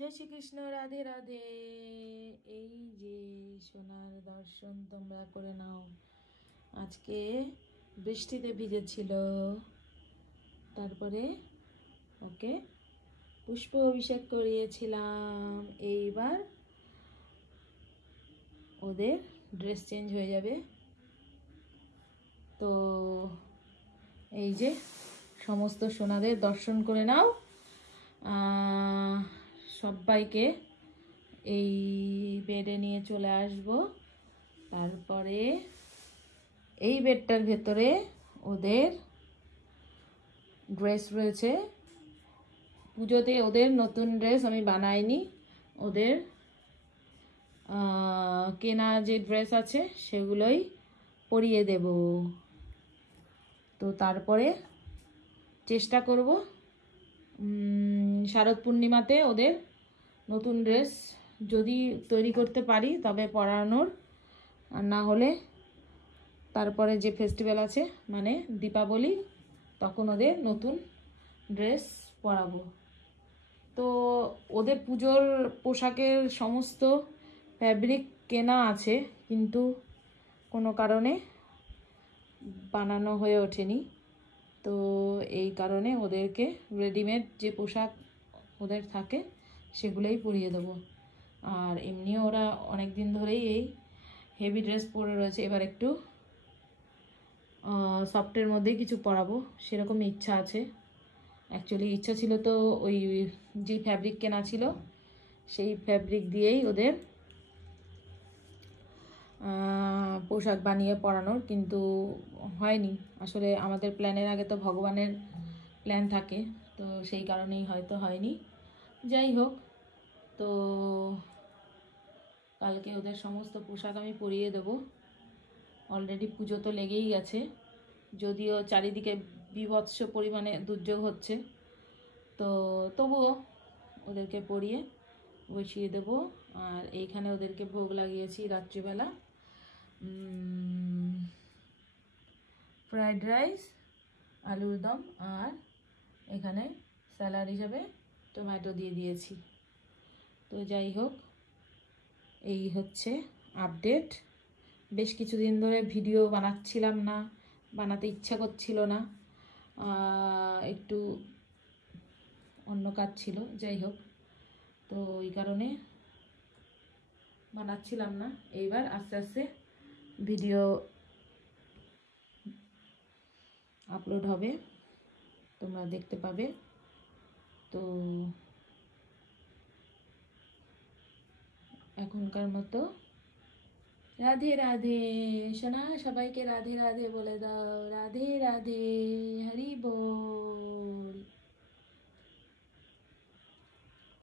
जय श्री कृष्ण राधे राधे। এই যে সোনার দর্শন তোমরা করে নাও। আজকে বৃষ্টিতে ভিজেছিল, তারপরে ওকে পুষ্প অভিষেক করিয়েছিলাম। এইবার ওদের ড্রেস চেঞ্জ হয়ে যাবে। তো এই যে সমস্ত সোনাদের দর্শন করে নাও। সবাইকে এই বেডে নিয়ে চলে আসব। তারপরে এই বেডটার ভেতরে ওদের ড্রেস রয়েছে। পুজোতে ওদের নতুন ড্রেস আমি বানাইনি, ওদের কেনা যে ড্রেস আছে সেগুলোই পরিয়ে দেব। তো তারপরে চেষ্টা করব শারদ পূর্ণিমাতে ওদের নতুন ড্রেস যদি তৈরি করতে পারি তবে পরানোর, আর না হলে তারপরে যে ফেস্টিভ্যাল আছে মানে দীপাবলি, তখন ওদের নতুন ড্রেস পরাবো। তো ওদের পুজোর পোশাকের সমস্ত ফ্যাব্রিক কেনা আছে, কিন্তু কোনো কারণে বানানো হয়ে ওঠেনি। তো এই কারণে ওদেরকে রেডিমেড যে পোশাক ওদের থাকে সেগুলোই পরিয়ে দেবো। আর এমনিও ওরা অনেক দিন ধরেই এই হেভি ড্রেস পরে রয়েছে, এবার একটু সফটের মধ্যেই কিছু পরাবো সেরকম ইচ্ছা আছে। অ্যাকচুয়ালি ইচ্ছা ছিল তো ওই যে ফ্যাব্রিক কেনা ছিল সেই ফ্যাব্রিক দিয়েই ওদের পোশাক বানিয়ে পরানোর, কিন্তু হয়নি। আসলে আমাদের প্ল্যানের আগে তো ভগবানের প্ল্যান থাকে, তো সেই কারণেই হয়তো হয়নি। যাই হোক, তো কালকে ওদের সমস্ত পোশাক আমি পরিয়ে দেবো। অলরেডি পুজো তো লেগেই গেছে, যদিও চারিদিকে বীভৎস পরিমাণে দুর্যোগ হচ্ছে, তো তবুও ওদেরকে পরিয়ে বসিয়ে দেবো। আর এইখানে ওদেরকে ভোগ লাগিয়েছি রাত্রিবেলা ফ্রাইড রাইস, আলুর দম, আর এখানে স্যালাড হিসাবে টমেটো দিয়ে দিয়েছি। তো যাই হোক, এই হচ্ছে আপডেট। বেশ কিছুদিন ধরে ভিডিও বানাচ্ছিলাম না, বানাতে ইচ্ছা করছিল না, একটু অন্য কাজ ছিল। যাই হোক, তো এই কারণে বানাচ্ছিলাম না। এইবার আস্তে আস্তে ভিডিও আপলোড হবে, তোমরা দেখতে পাবে। তো এখনকার মতো রাধে রাধে সোনা, সবাইকে রাধে রাধে বলে দাও। রাধে রাধে, হরি বল।